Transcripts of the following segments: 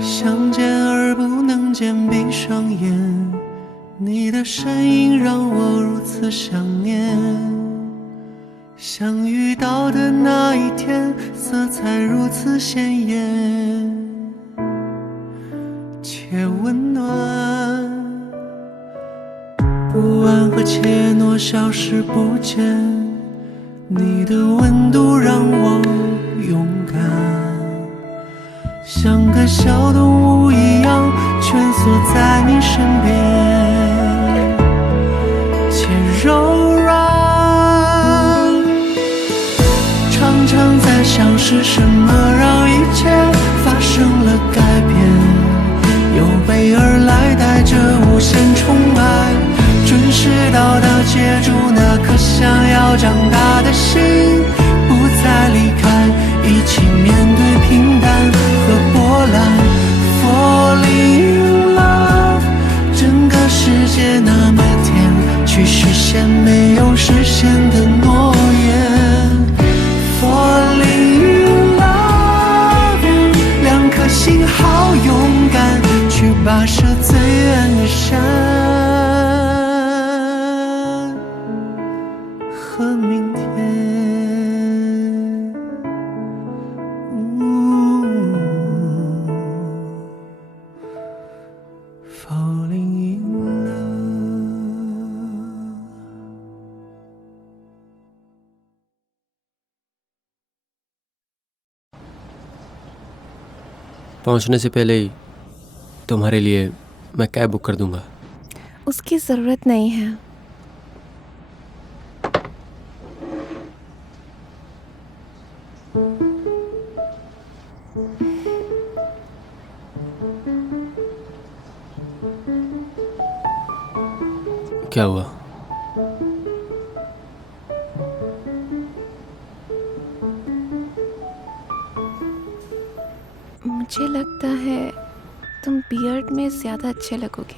相见而不能见，闭上眼，你的身影让我如此想念。相遇到的那一天，色彩如此鲜艳且温暖，不安和怯懦消失不见，你的温度让我勇敢，像个小动物一样蜷缩在你身边，且柔软。常常在想是什么让一切发生了改变，有备而来带着无限宠爱，准时到达接住那颗想要长大的心，不再离开，一起面对平淡和波澜。Falling in love， 整个世界那么甜，去实现没有实现的诺言。Falling in love， 两颗心好勇敢，去跋涉最远的山和明天。Falling in love。पहुंचने से पहले ही तुम्हारे लिए मैं कैब बुक कर दूंगा। उसकी ज़रूरत नहीं है। क्या हुआ? मुझे लगता है तुम बियर्ड में ज़्यादा अच्छे लगोगे,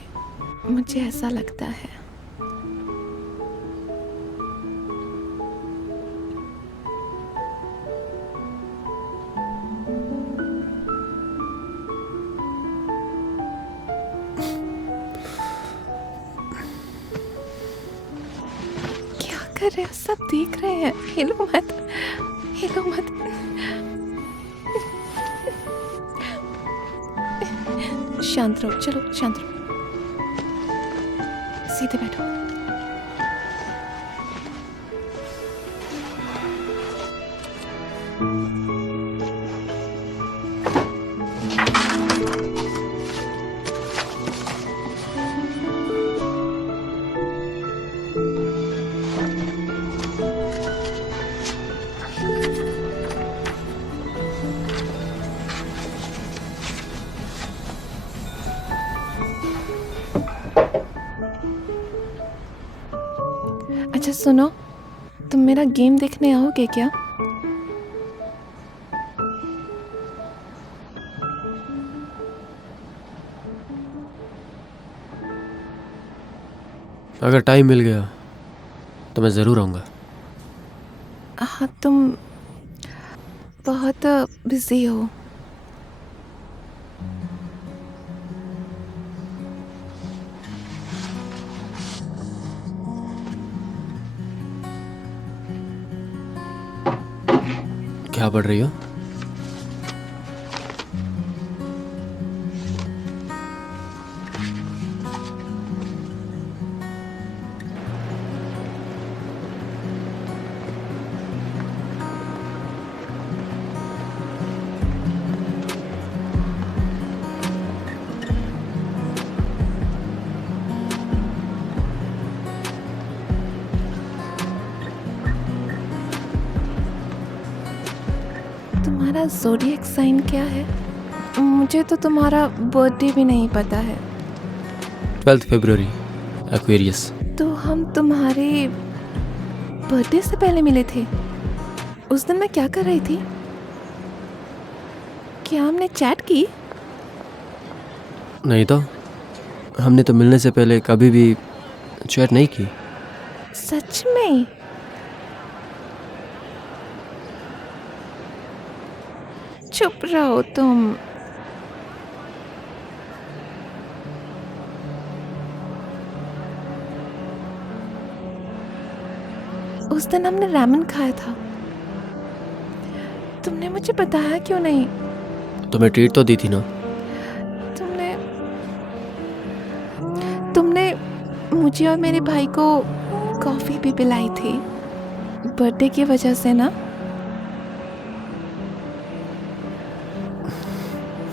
मुझे ऐसा लगता है। क्या कर रहे हो? सब देख रहे हैं। हिलो मत, हिलो मत। शांत रहो, चलो शांत रहो, सीधे बैठो। अच्छा सुनो, तुम मेरा गेम देखने आओगे क्या? अगर टाइम मिल गया तो मैं ज़रूर आऊँगा। हाँ, तुम बहुत बिजी हो। क्या पढ़ रही हो? तुम्हारा ज़ोडिएक साइन क्या है? मुझे तो तुम्हारा बर्थडे भी नहीं पता है। 12 फरवरी, एक्वेरियस। तो हम तुम्हारे बर्थडे से पहले मिले थे। उस दिन मैं क्या कर रही थी? क्या हमने चैट की? नहीं तो, हमने तो मिलने से पहले कभी भी चैट नहीं की। सच में? चुप रहो तुम। उस दिन हमने रामेन खाया था, तुमने मुझे बताया क्यों नहीं? तुम्हें ट्रीट तो दी थी ना। तुमने मुझे और मेरे भाई को कॉफ़ी भी पिलाई थी, बर्थडे की वजह से ना।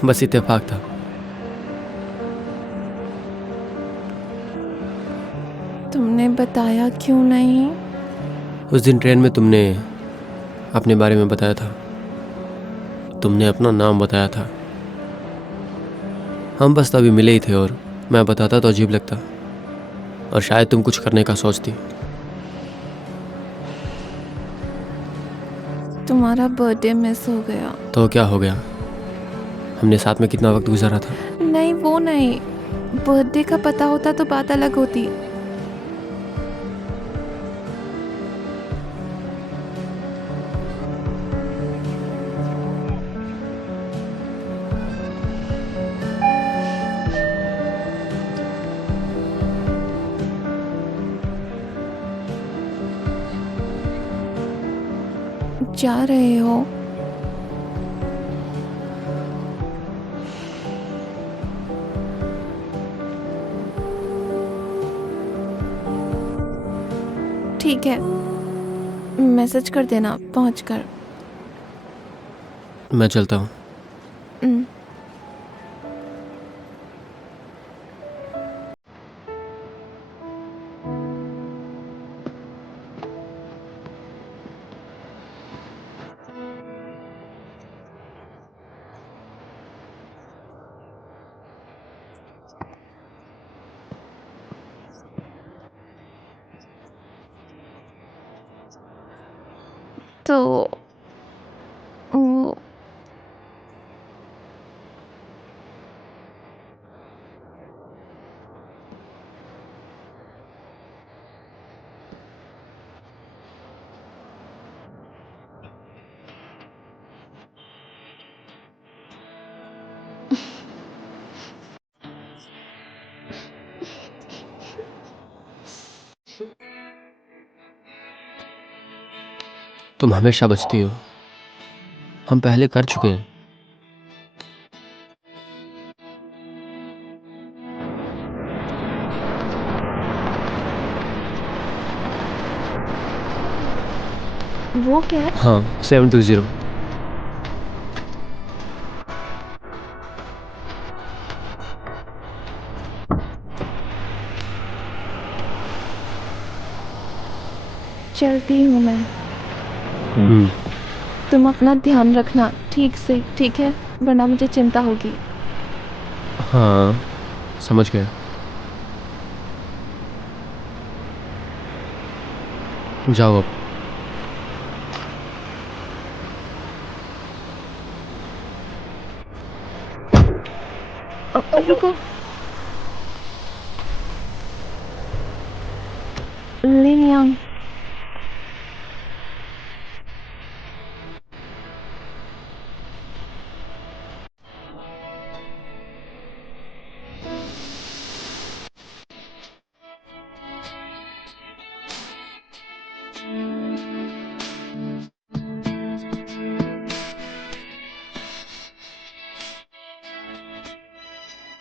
बस इत्तेफाक था। तुमने बताया क्यों नहीं? उस दिन ट्रेन में तुमने अपने बारे में बताया था, तुमने अपना नाम बताया था। हम बस तभी मिले ही थे और मैं बताता तो अजीब लगता और शायद तुम कुछ करने का सोचती। तुम्हारा बर्थडे मिस हो गया। तो क्या हो गया, हमने साथ में कितना वक्त गुजारा था। नहीं वो नहीं, बर्थडे का पता होता तो बात अलग होती। जा रहे हो? ठीक है, मैसेज कर देना पहुंचकर। मैं चलता हूँ। तो वो तुम हमेशा बचती हो, हम पहले कर चुके हैं। वो क्या है? हाँ 720। चलती हूँ मैं। तुम अपना ध्यान रखना ठीक से, ठीक है? वरना मुझे चिंता होगी। हाँ समझ गया। जाओ अब। रुको, लिंग।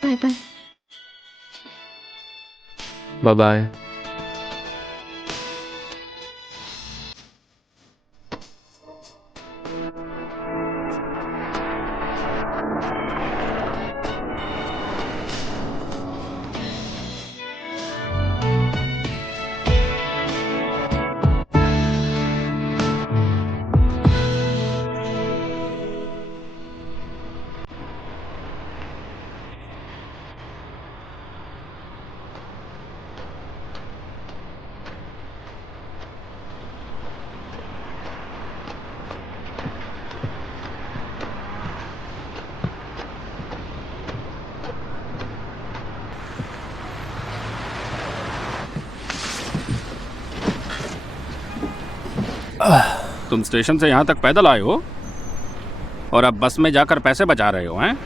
Bye bye. Bye bye. तुम स्टेशन से यहाँ तक पैदल आए हो और अब बस में जाकर पैसे बचा रहे हो हैं?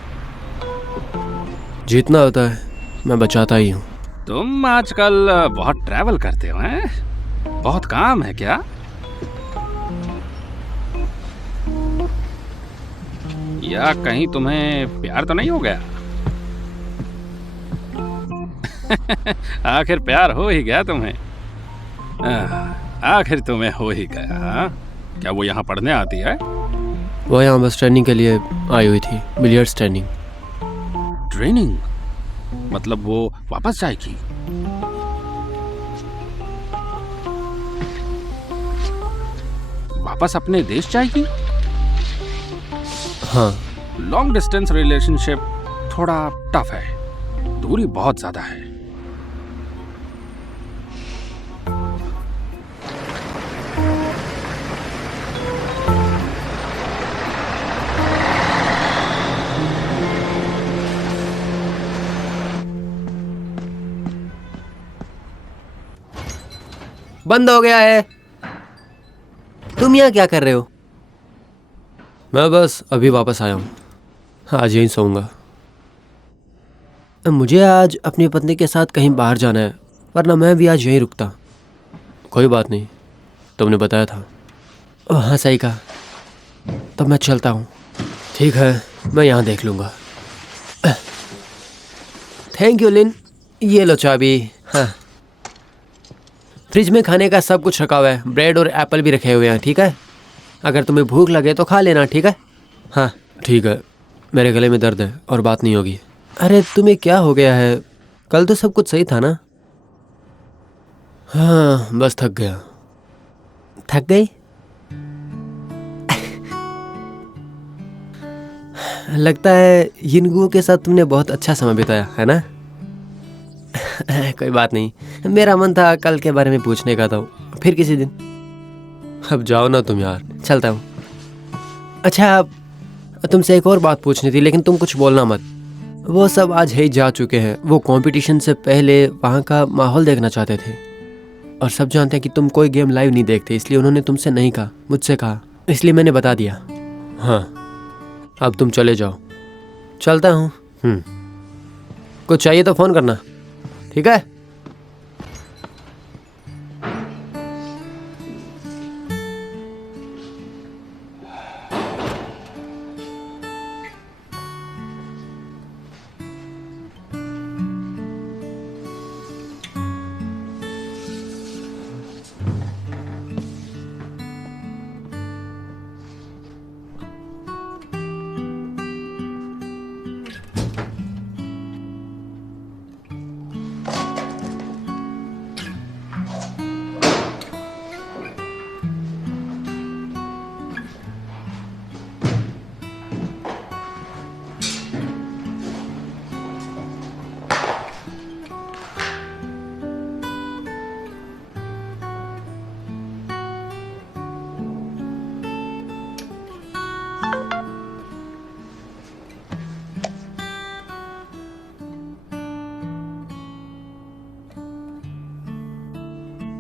जितना होता है मैं बचाता ही हूँ। तुम आजकल बहुत ट्रैवल करते हो हैं? बहुत काम है क्या? या कहीं तुम्हें प्यार तो नहीं हो गया? आखिर प्यार हो ही गया तुम्हें। आखिर तुम्हें हो ही गया। हाँ? क्या वो यहाँ पढ़ने आती है? वो यहाँ बस ट्रेनिंग के लिए आई हुई थी, बिलियर्ड्स ट्रेनिंग। ट्रेनिंग? मतलब वो वापस जाएगी? वापस अपने देश जाएगी? हाँ। लॉन्ग डिस्टेंस रिलेशनशिप थोड़ा टफ है, दूरी बहुत ज्यादा है। बंद हो गया है। तुम यहाँ क्या कर रहे हो? मैं बस अभी वापस आया हूँ, आज यहीं सोऊंगा। मुझे आज अपनी पत्नी के साथ कहीं बाहर जाना है, वरना मैं भी आज यहीं रुकता। कोई बात नहीं, तुमने बताया था। ओह हाँ, सही कहा। तब मैं चलता हूँ। ठीक है, मैं यहाँ देख लूँगा। थैंक यू लिन, ये लो चाबी। हाँ, फ्रिज में खाने का सब कुछ रखा हुआ है, ब्रेड और एप्पल भी रखे हुए हैं। ठीक है, अगर तुम्हें भूख लगे तो खा लेना। ठीक है? हाँ ठीक है। मेरे गले में दर्द है और बात नहीं होगी। अरे तुम्हें क्या हो गया है? कल तो सब कुछ सही था ना? हाँ बस थक गया। थक गई? लगता है यिनगुओ के साथ तुमने बहुत अच्छा समय बिताया है ना? कोई बात नहीं, मेरा मन था कल के बारे में पूछने का, तो फिर किसी दिन। अब जाओ ना तुम यार, चलता हूँ। अच्छा, तुमसे एक और बात पूछनी थी, लेकिन तुम कुछ बोलना मत। वो सब आज ही जा चुके हैं। वो कंपटीशन से पहले वहाँ का माहौल देखना चाहते थे, और सब जानते हैं कि तुम कोई गेम लाइव नहीं देखते, इसलिए उन्होंने तुमसे नहीं कहा, मुझसे कहा, इसलिए मैंने बता दिया। हाँ, अब तुम चले जाओ। चलता हूँ। कुछ चाहिए तो फ़ोन करना, ठीक है?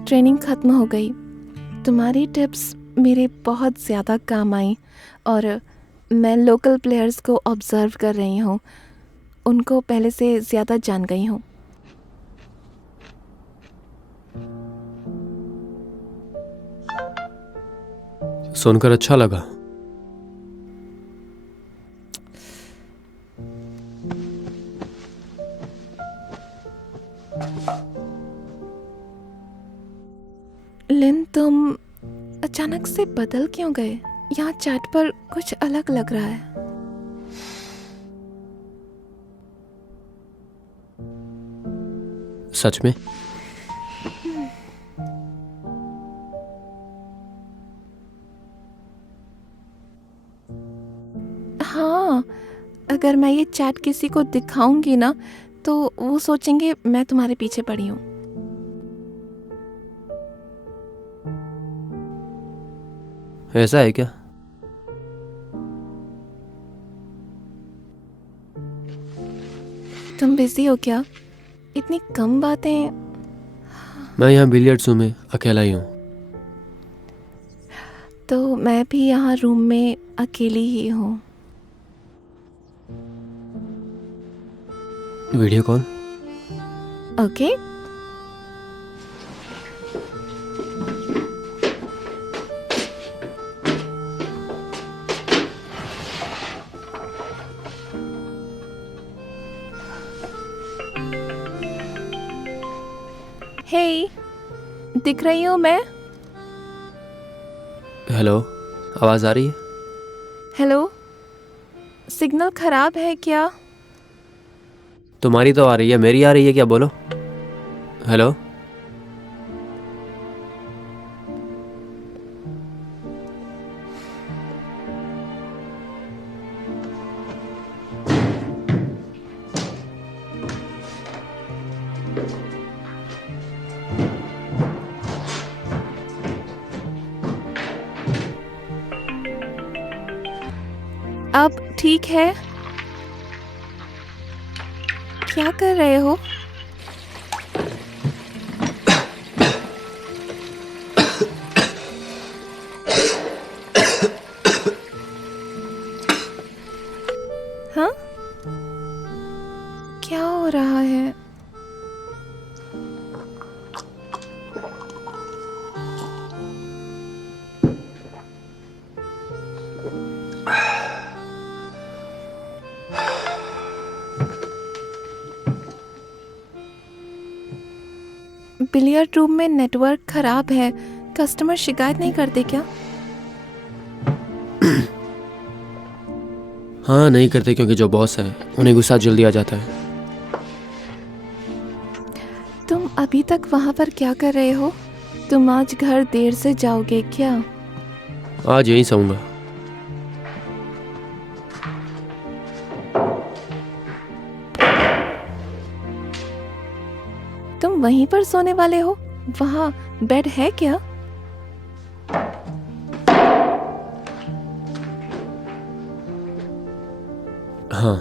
ट्रेनिंग ख़त्म हो गई। तुम्हारी टिप्स मेरे बहुत ज़्यादा काम आई, और मैं लोकल प्लेयर्स को ऑब्ज़र्व कर रही हूँ, उनको पहले से ज़्यादा जान गई हूँ। सुनकर अच्छा लगा। लिन, तुम अचानक से बदल क्यों गए? यहाँ चैट पर कुछ अलग लग रहा है। सच में? हाँ, अगर मैं ये चैट किसी को दिखाऊंगी ना, तो वो सोचेंगे मैं तुम्हारे पीछे पड़ी हूँ। ऐसा है क्या? तुम बिजी हो क्या? इतनी कम बातें। मैं यहाँ बिलियर्ड्स में अकेला ही हूँ। तो मैं भी यहाँ रूम में अकेली ही हूँ। Video call? ओके। हे, दिख रही हूँ मैं? हेलो, आवाज़ आ रही है? हेलो, सिग्नल खराब है क्या? तुम्हारी तो आ रही है, मेरी आ रही है क्या? बोलो। हेलो। अब ठीक है? क्या कर रहे हो? हाँ? क्या हो रहा है? बिलियर्ड रूम में नेटवर्क खराब है। कस्टमर शिकायत नहीं करते क्या? हाँ, नहीं करते क्योंकि जो बॉस है उन्हें गुस्सा जल्दी आ जाता है। तुम अभी तक वहाँ पर क्या कर रहे हो? तुम आज घर देर से जाओगे क्या? आज यहीं सोऊंगा। तुम वहीं पर सोने वाले हो? वहाँ बेड है क्या? हाँ।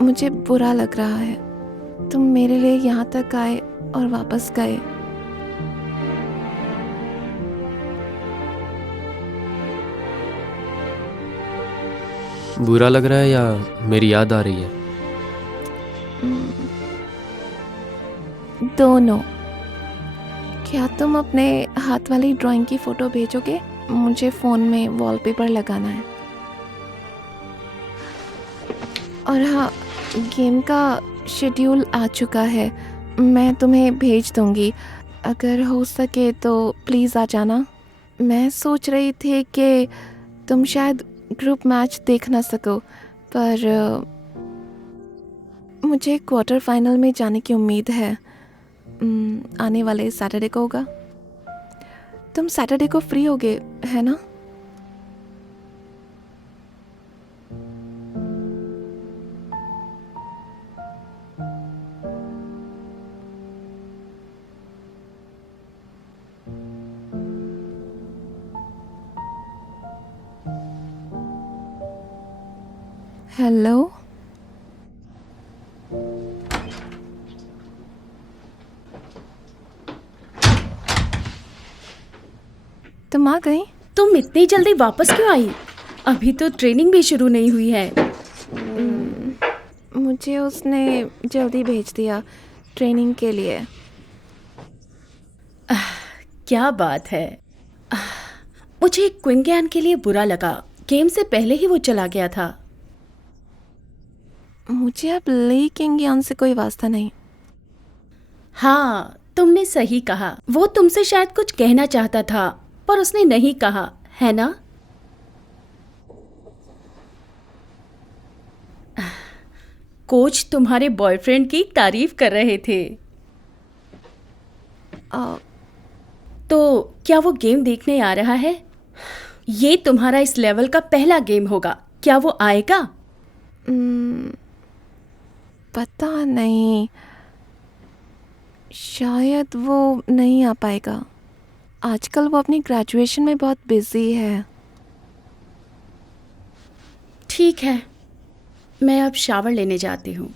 मुझे बुरा लग रहा है। तुम मेरे लिए यहाँ तक आए और वापस गए। बुरा लग रहा है या मेरी याद आ रही है? दोनों। क्या तुम अपने हाथ वाली ड्राइंग की फोटो भेजोगे? मुझे फ़ोन में वॉलपेपर लगाना है। और हाँ, गेम का शेड्यूल आ चुका है। मैं तुम्हें भेज दूँगी। अगर हो सके तो प्लीज़ आ जाना। मैं सोच रही थी कि तुम शायद ग्रुप मैच देख ना सको, पर मुझे क्वार्टर फाइनल में जाने की उम्मीद है। आने वाले सैटरडे को होगा। तुम सैटरडे को फ्री होगे, है ना? हेलो, तुम आ गई? तुम इतनी जल्दी वापस क्यों आई? अभी तो ट्रेनिंग भी शुरू नहीं हुई है। मुझे उसने जल्दी भेज दिया ट्रेनिंग के लिए। क्या बात है। मुझे क्विंगैन के लिए बुरा लगा। गेम से पहले ही वो चला गया था। मुझे अब ली किंगयान से कोई वास्ता नहीं। हाँ, तुमने सही कहा। वो तुमसे शायद कुछ कहना चाहता था, पर उसने नहीं कहा, है ना? कोच तुम्हारे बॉयफ्रेंड की तारीफ कर रहे थे। तो क्या वो गेम देखने आ रहा है? ये तुम्हारा इस लेवल का पहला गेम होगा। क्या वो आएगा? पता नहीं, शायद वो नहीं आ पाएगा। आजकल वो अपनी ग्रेजुएशन में बहुत बिजी है। ठीक है, मैं अब शावर लेने जाती हूँ।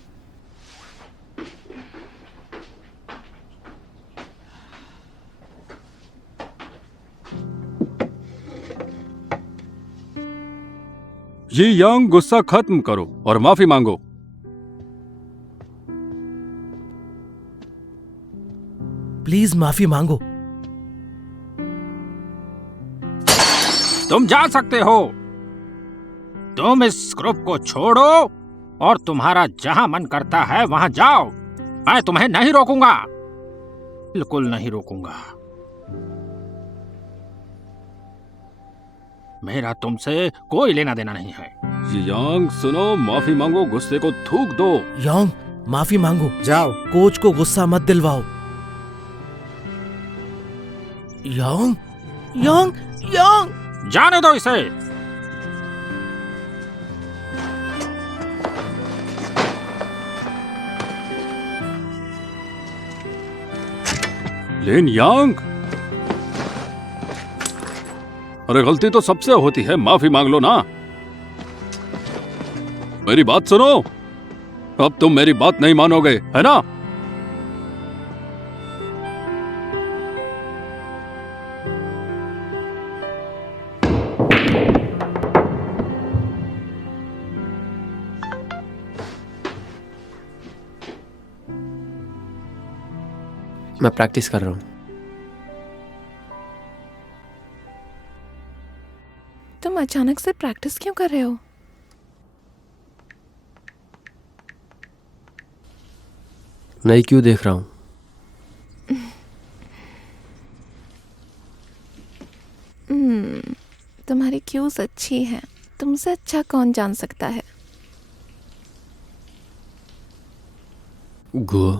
ये यंग, गुस्सा खत्म करो और माफी मांगो। प्लीज माफी मांगो। तुम जा सकते हो। तुम इस ग्रुप को छोड़ो और तुम्हारा जहां मन करता है वहां जाओ। मैं तुम्हें नहीं रोकूंगा, बिल्कुल नहीं रोकूंगा। मेरा तुमसे कोई लेना देना नहीं है। यांग सुनो, माफी मांगो, गुस्से को थूक दो। योंग, माफी मांगो, जाओ। कोच को गुस्सा मत दिलवाओ। Yong, Yong, Yong. जाने दो इसे। लिन यांग, अरे गलती तो सबसे होती है, माफी मांग लो ना। मेरी बात सुनो, अब तुम मेरी बात नहीं मानोगे, है ना? मैं प्रैक्टिस कर रहा हूँ। तुम अचानक से प्रैक्टिस क्यों कर रहे हो? नई क्यों देख रहा हूँ? तुम्हारी क्यूज अच्छी है, तुमसे अच्छा कौन जान सकता है। गो,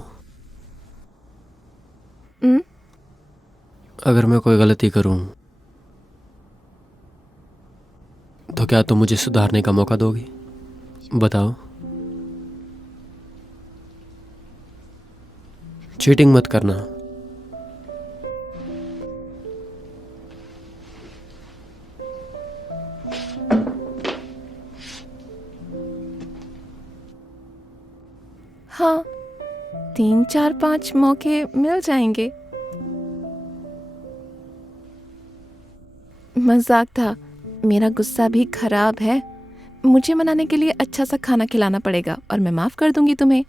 अगर मैं कोई गलती करूं तो क्या तुम मुझे सुधारने का मौका दोगी? बताओ। चीटिंग मत करना। हाँ, 3 4 5 मौके मिल जाएंगे। मजाक था, मेरा गुस्सा भी खराब है। मुझे मनाने के लिए अच्छा सा खाना खिलाना पड़ेगा और मैं माफ कर दूंगी तुम्हें।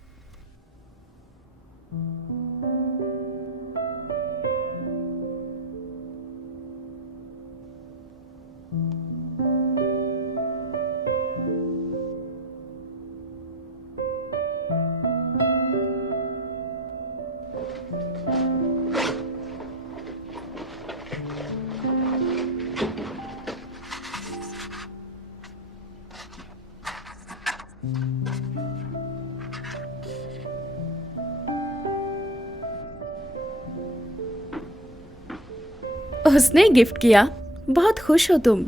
उसने गिफ्ट किया, बहुत खुश हो तुम।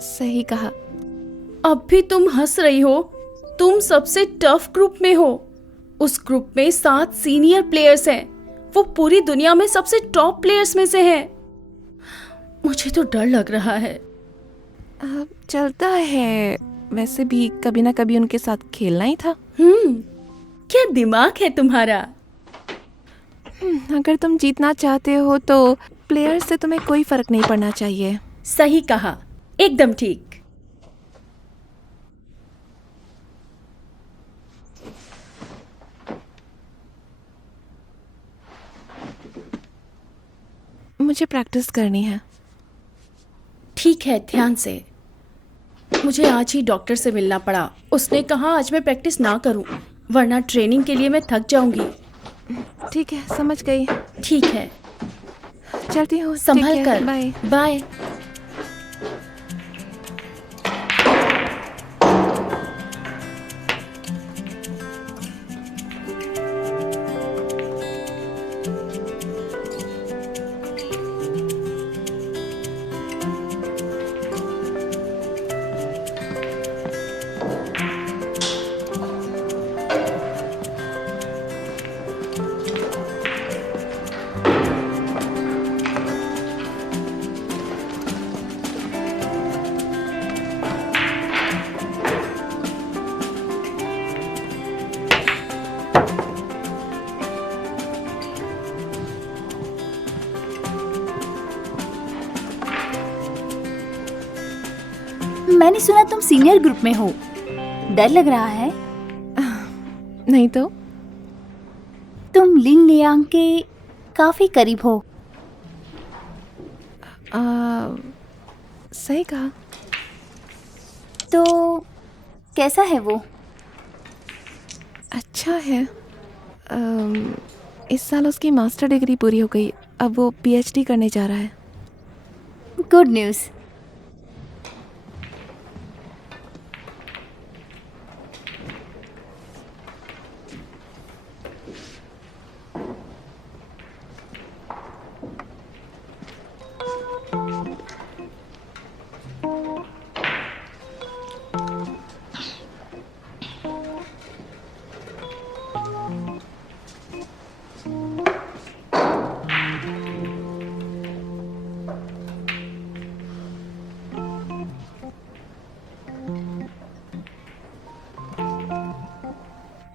सही कहा। अब भी तुम हंस रही हो? तुम सबसे टफ ग्रुप में हो। उस ग्रुप में 7 सीनियर प्लेयर्स हैं। वो पूरी दुनिया में सबसे टॉप प्लेयर्स में से हैं। मुझे तो डर लग रहा है। चलता है, वैसे भी कभी ना कभी उनके साथ खेलना ही था। क्या दिमाग है तुम्हारा। अगर तुम जीतना चाहते हो तो प्लेयर से तुम्हें कोई फर्क नहीं पड़ना चाहिए। सही कहा, एकदम ठीक। मुझे प्रैक्टिस करनी है। ठीक है, ध्यान से। मुझे आज ही डॉक्टर से मिलना पड़ा। उसने कहा आज मैं प्रैक्टिस ना करूं, वरना ट्रेनिंग के लिए मैं थक जाऊंगी। ठीक है, समझ गई। ठीक है, चलती हूँ। संभल कर। Bye bye. मैंने सुना तुम सीनियर ग्रुप में हो, डर लग रहा है? नहीं तो। तुम लिन लियांग के काफी करीब हो। सही कहा। तो कैसा है वो? अच्छा है। इस साल उसकी मास्टर डिग्री पूरी हो गई, अब वो पीएचडी करने जा रहा है। Good news.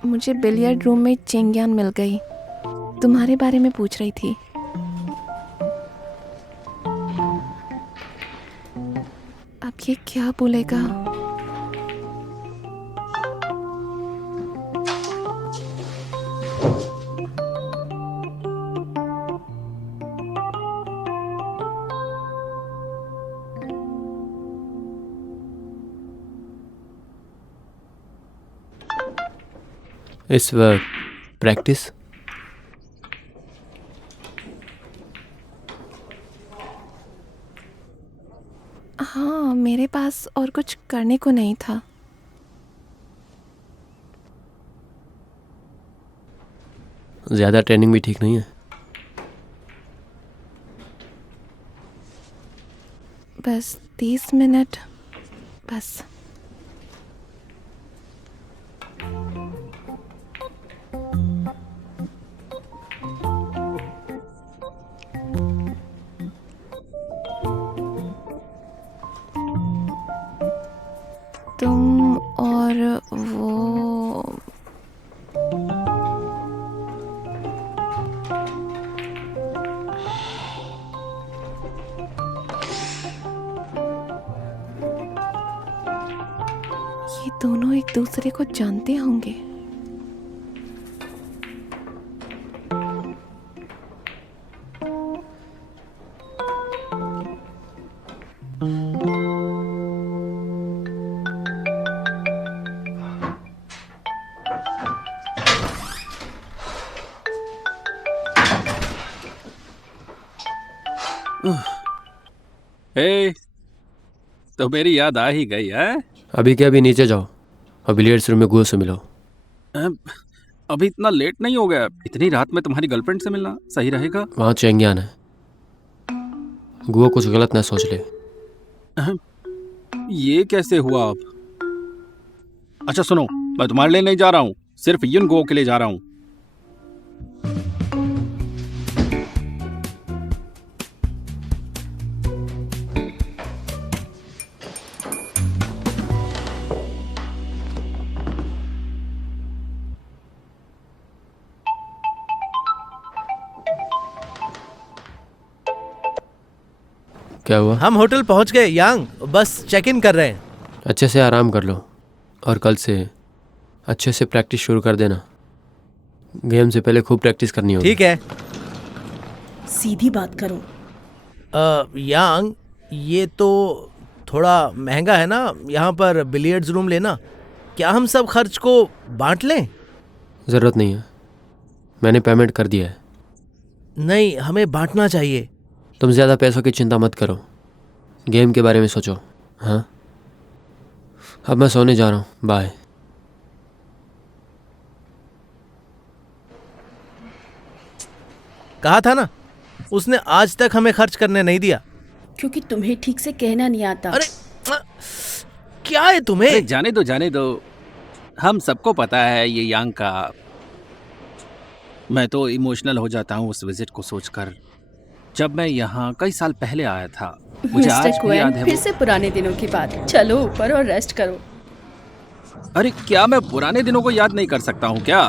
मुझे बिलियर्ड रूम में चेंगियान मिल गई, तुम्हारे बारे में पूछ रही थी। अब ये क्या बोलेगा? इस वक्त प्रैक्टिस। हाँ, मेरे पास और कुछ करने को नहीं था। ज़्यादा ट्रेनिंग भी ठीक नहीं है। बस 30 मिनट बस। तुम और वो ये दोनों एक दूसरे को जानते होंगे। ए, तो मेरी याद आ ही गई है। अभी क्या, अभी नीचे जाओ और बिलियर्ड्स रूम में गुओ से मिलो। अभी इतना लेट नहीं हो गया? इतनी रात में तुम्हारी गर्लफ्रेंड से मिलना सही रहेगा? वहाँ चेंगियान है, गुओ कुछ गलत ना सोच ले। ये कैसे हुआ अब? अच्छा सुनो, मैं तुम्हारे लिए नहीं जा रहा हूँ, सिर्फ युन गो के लिए जा रहा हूँ। क्या हुआ? हम होटल पहुंच गए यांग, बस चेक इन कर रहे हैं। अच्छे से आराम कर लो और कल से अच्छे से प्रैक्टिस शुरू कर देना। गेम से पहले खूब प्रैक्टिस करनी होगी। ठीक है। सीधी बात करो। यांग, ये तो थोड़ा महंगा है ना यहाँ पर बिलियर्ड्स रूम लेना। क्या हम सब खर्च को बांट लें? ज़रूरत नहीं है, मैंने पेमेंट कर दिया है। नहीं, हमें बांटना चाहिए। तुम ज़्यादा पैसों की चिंता मत करो, गेम के बारे में सोचो। हाँ, अब मैं सोने जा रहा हूँ, बाय। कहा था ना, उसने आज तक हमें खर्च करने नहीं दिया। क्योंकि तुम्हें ठीक से कहना नहीं आता। अरे क्या है तुम्हें? अरे जाने दो जाने दो, हम सबको पता है ये यांग का। मैं तो इमोशनल हो जाता हूँ उस विजिट को सोचकर, जब मैं यहाँ कई साल पहले आया था। मुझे आज मिस्टर भी याद क्वेन, है फिर वो। से पुराने दिनों की बात। चलो ऊपर और रेस्ट करो। अरे क्या मैं पुराने दिनों को याद नहीं कर सकता हूँ क्या?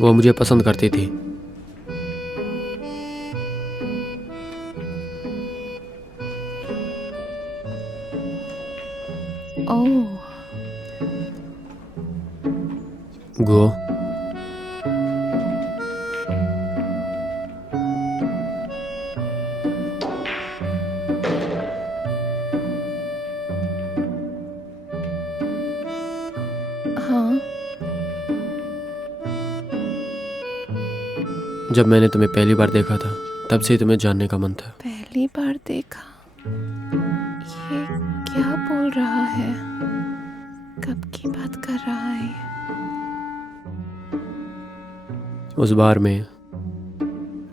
वो मुझे पसंद करती थी। ओह, गो। हाँ, जब मैंने तुम्हें पहली बार देखा था तब से ही तुम्हें जानने का मन था। पहली बार देखा। ये क्या बोल रहा है? कब की बात कर रहा है? उस बार में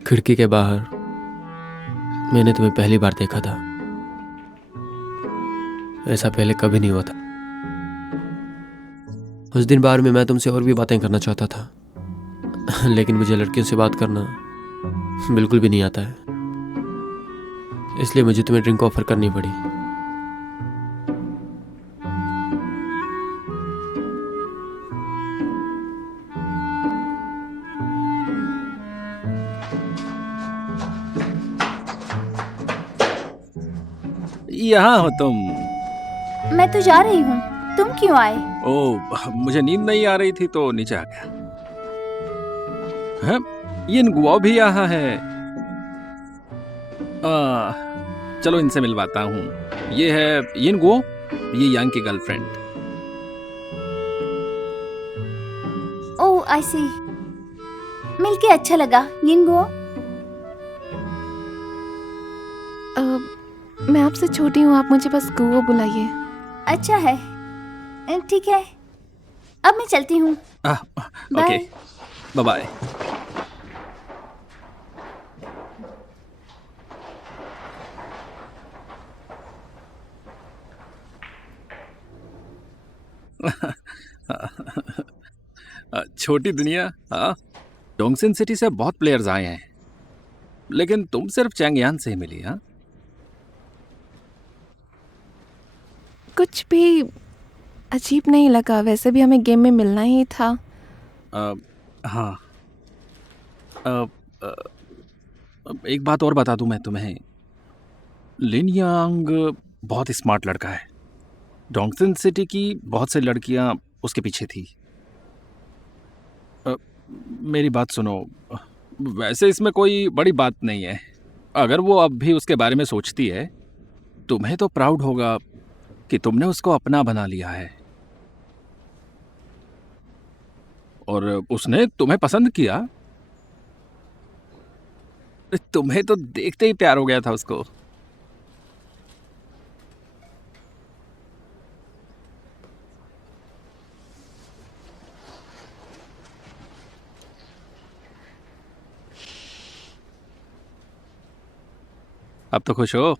खिड़की के बाहर मैंने तुम्हें पहली बार देखा था। ऐसा पहले कभी नहीं हुआ था। उस दिन बार में मैं तुमसे और भी बातें करना चाहता था, लेकिन मुझे लड़कियों से बात करना बिल्कुल भी नहीं आता है, इसलिए मुझे तुम्हें ड्रिंक ऑफर करनी पड़ी। यहाँ हो तुम? मैं तो जा रही हूँ, तुम क्यों आए? ओ, मुझे नींद नहीं आ रही थी तो नीचे आ गया। हैं? ये गुआ भी यहाँ है। चलो इनसे मिलवाता हूँ। ये है यिन गुओ, ये यांग की गर्लफ्रेंड। ओह, आई सी। मिलके अच्छा लगा, यिनगो। मैं आपसे छोटी हूँ, आप मुझे बस गुओ बुलाइए। अच्छा है, ठीक है। अब मैं चलती हूँ। Okay, bye bye. छोटी दुनिया। हाँ, डोंगसिन सिटी से बहुत प्लेयर्स आए हैं, लेकिन तुम सिर्फ चैंगयान से ही मिली। हाँ, कुछ भी अजीब नहीं लगा, वैसे भी हमें गेम में मिलना ही था। हाँ। एक बात और बता दूं मैं तुम्हें, लिन यांग बहुत स्मार्ट लड़का है। डोंगसिन सिटी की बहुत सी लड़कियां उसके पीछे थी। मेरी बात सुनो, वैसे इसमें कोई बड़ी बात नहीं है। अगर वो अब भी उसके बारे में सोचती है, तुम्हें तो प्राउड होगा कि तुमने उसको अपना बना लिया है और उसने तुम्हें पसंद किया। तुम्हें तो देखते ही प्यार हो गया था उसको। अब तो खुश हो?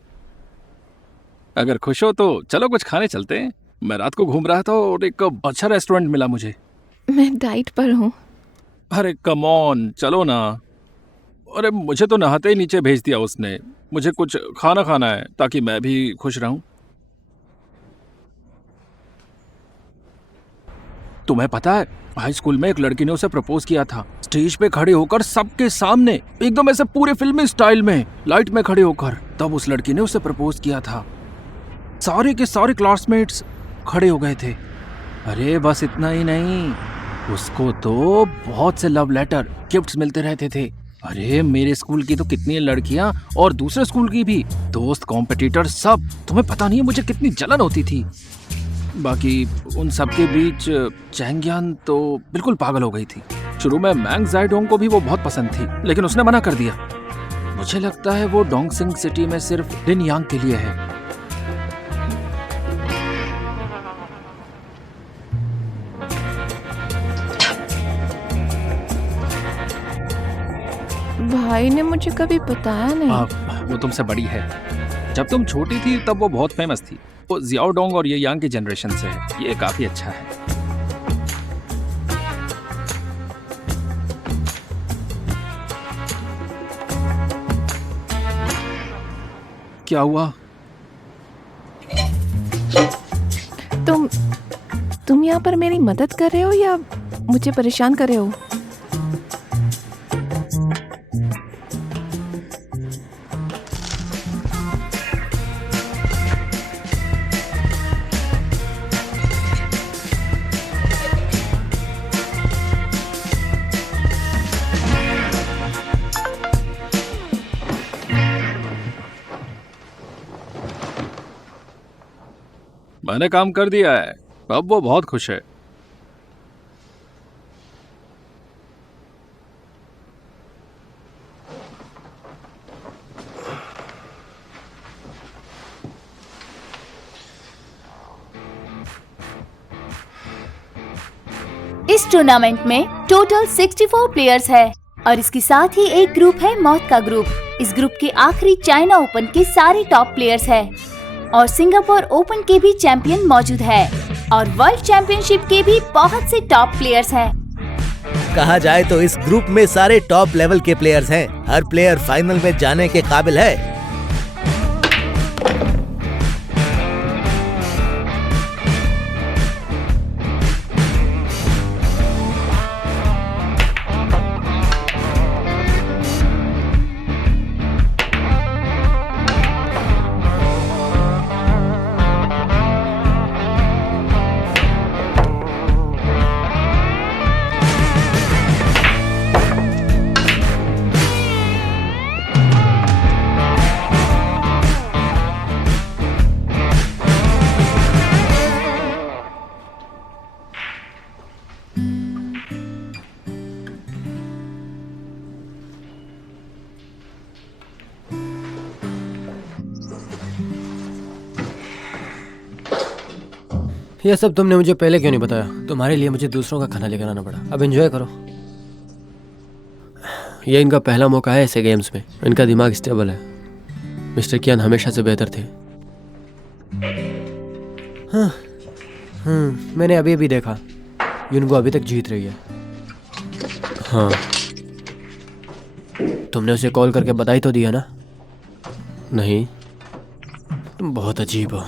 अगर खुश हो तो चलो कुछ खाने चलते हैं। मैं रात को घूम रहा था और एक अच्छा रेस्टोरेंट मिला मुझे। मैं डाइट पर हूँ। अरे कम ऑन, चलो ना। अरे मुझे तो नहाते ही नीचे भेज दिया उसने। मुझे कुछ खाना खाना है ताकि मैं भी खुश रहूं। तुम्हें पता है, हाई स्कूल में एक लड़की ने उसे प्रपोज किया था, स्टेज पे खड़े होकर सबके सामने, एकदम ऐसे पूरे फिल्मी स्टाइल में, लाइट में खड़े होकर। तब उस लड़की ने उसे प्रपोज किया था। सारे के सारे क्लासमेट्स खड़े हो गए थे। अरे बस इतना ही नहीं, उसको तो बहुत से लव लेटर, गिफ्ट्स मिलते रहते थे। अरे मेरे स्कूल की तो कितनी लड़कियां और दूसरे स्कूल की भी, दोस्त, कॉम्पिटिटर, सब। तुम्हें पता नहीं है मुझे कितनी जलन होती थी। बाकी उन सब के बीच चैंगयान तो बिल्कुल पागल हो गई थी। शुरू में मैंग जाइडोंग को भी वो बहुत पसंद थी, लेकिन उसने मना कर दिया। मुझे लगता है वो डोंगसिन सिटी में सिर्फ लिन यांग के लिए है। भाई ने मुझे कभी बताया नहीं। वो तुमसे बड़ी है। जब तुम छोटी थी तब वो बहुत फेमस थी। वो जियाओडोंग और ये यांग की जनरेशन से है। ये काफी अच्छा है। क्या हुआ? तुम यहाँ पर मेरी मदद कर रहे हो या मुझे परेशान कर रहे हो? मैंने काम कर दिया है, अब वो बहुत खुश है। इस टूर्नामेंट में टोटल 64 प्लेयर्स है और इसके साथ ही एक ग्रुप है मौत का ग्रुप। इस ग्रुप के आखिरी चाइना ओपन के सारे टॉप प्लेयर्स है और सिंगापुर ओपन के भी चैंपियन मौजूद है और वर्ल्ड चैंपियनशिप के भी बहुत से टॉप प्लेयर्स हैं। कहा जाए तो इस ग्रुप में सारे टॉप लेवल के प्लेयर्स हैं। हर प्लेयर फाइनल में जाने के काबिल है। ये सब तुमने मुझे पहले क्यों नहीं बताया? तुम्हारे लिए मुझे दूसरों का खाना लेकर आना पड़ा। अब एंजॉय करो। ये इनका पहला मौका है ऐसे गेम्स में। इनका दिमाग स्टेबल है। मिस्टर कियान हमेशा से बेहतर थे। मैंने अभी अभी देखा युनको अभी तक जीत रही है। हाँ, तुमने उसे कॉल करके बधाई तो दिया ना? नहीं, तुम बहुत अजीब हो।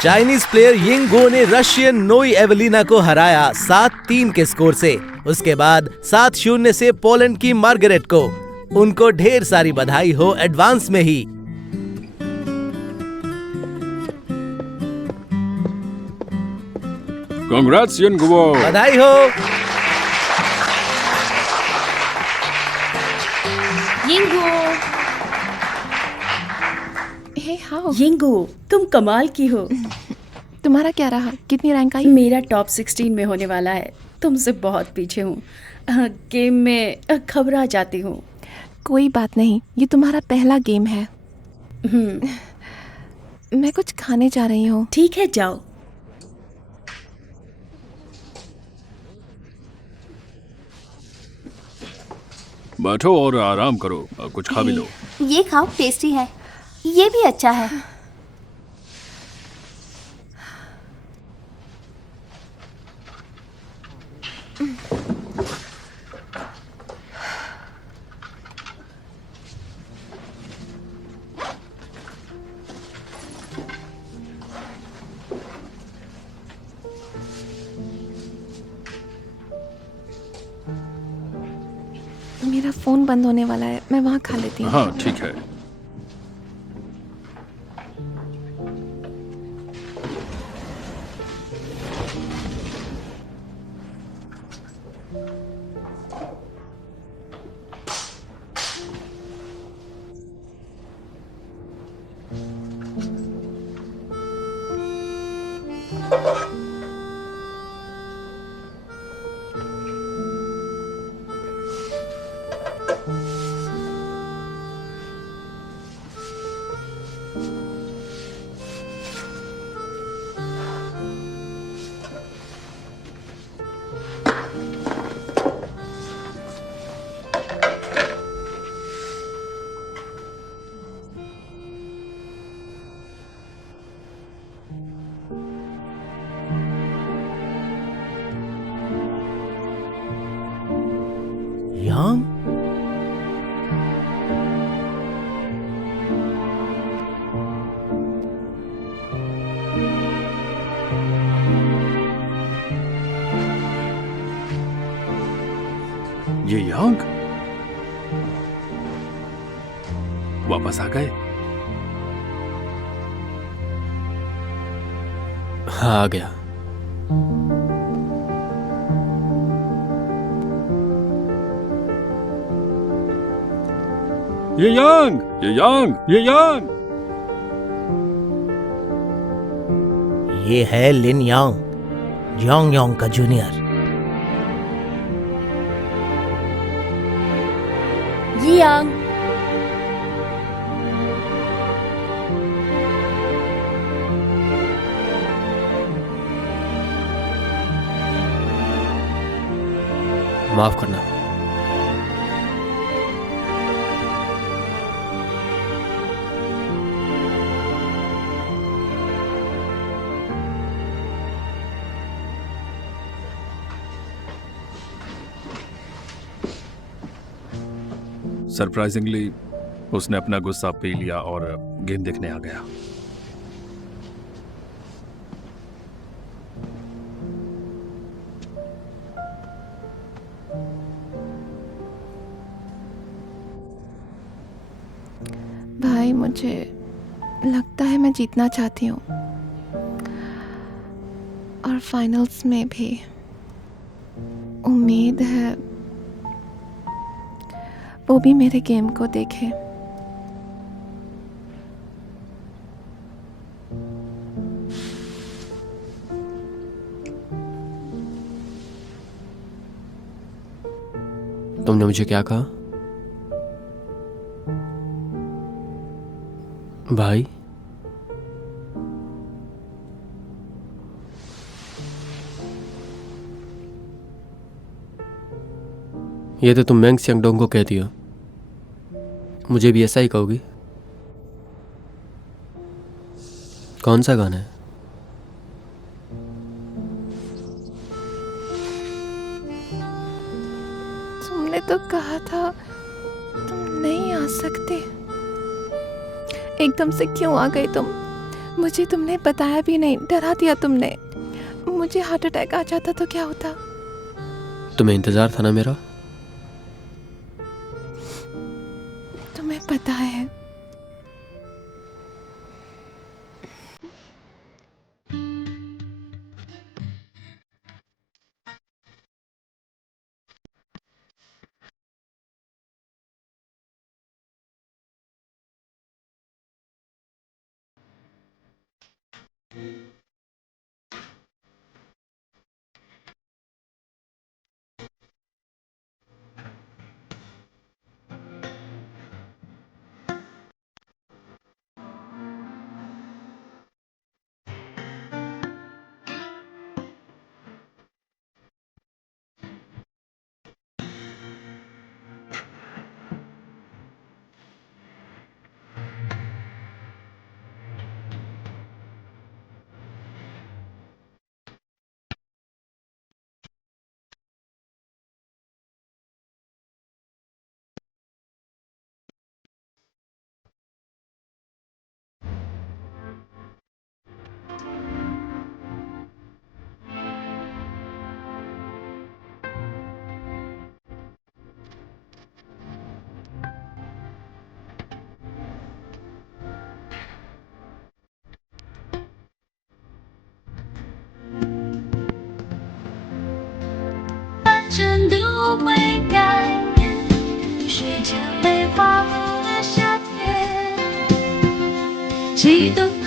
चाइनीज प्लेयर यिंगो ने रशियन नोई एवेलिना को हराया 7-3 के स्कोर से। उसके बाद 7-0 से पोलैंड की मार्गरेट को। उनको ढेर सारी बधाई हो एडवांस में ही। कांग्रेट्स यिंगो। बधाई हो। यिंगो, हे हाउ, यिंगो, तुम कमाल की हो। तुम्हारा क्या रहा? कितनी रैंक आई? मेरा टॉप 16 में होने वाला है। तुमसे बहुत पीछे हूँ। गेम में घबरा जाती हूँ। कोई बात नहीं, ये तुम्हारा पहला गेम है। मैं कुछ खाने जा रही हूँ। ठीक है, जाओ। बैठो और आराम करो, कुछ खा भी लो। ये खाओ, टेस्टी है। ये भी अच्छा है। मेरा फोन बंद होने वाला है, मैं वहाँ खा लेती हूँ। हाँ ठीक है। यांग? ये यांग? वापस आ गए? हाँ, आ गया। ये यांग, ये यांग, ये यांग। ये है लिन यांग, यांग यांग का जूनियर। ये यांग। माफ करना। सरप्राइजिंगली उसने अपना गुस्सा पी लिया और गेम देखने आ गया। भाई, मुझे लगता है मैं जीतना चाहती हूँ, और फाइनल्स में भी उम्मीद है वो भी मेरे गेम को देखे। तुमने मुझे क्या कहा? भाई, ये तो तुम मैंग सियांगडोंग को कहती हो, मुझे भी ऐसा ही कहोगी? कौन सा गाना है? तुमने तो कहा था तुम नहीं आ सकते, एकदम से क्यों आ गई तुम? मुझे तुमने बताया भी नहीं, डरा दिया तुमने। मुझे हार्ट अटैक आ जाता तो क्या होता? तुम्हें इंतजार था ना मेरा? तुम्हें पता है记得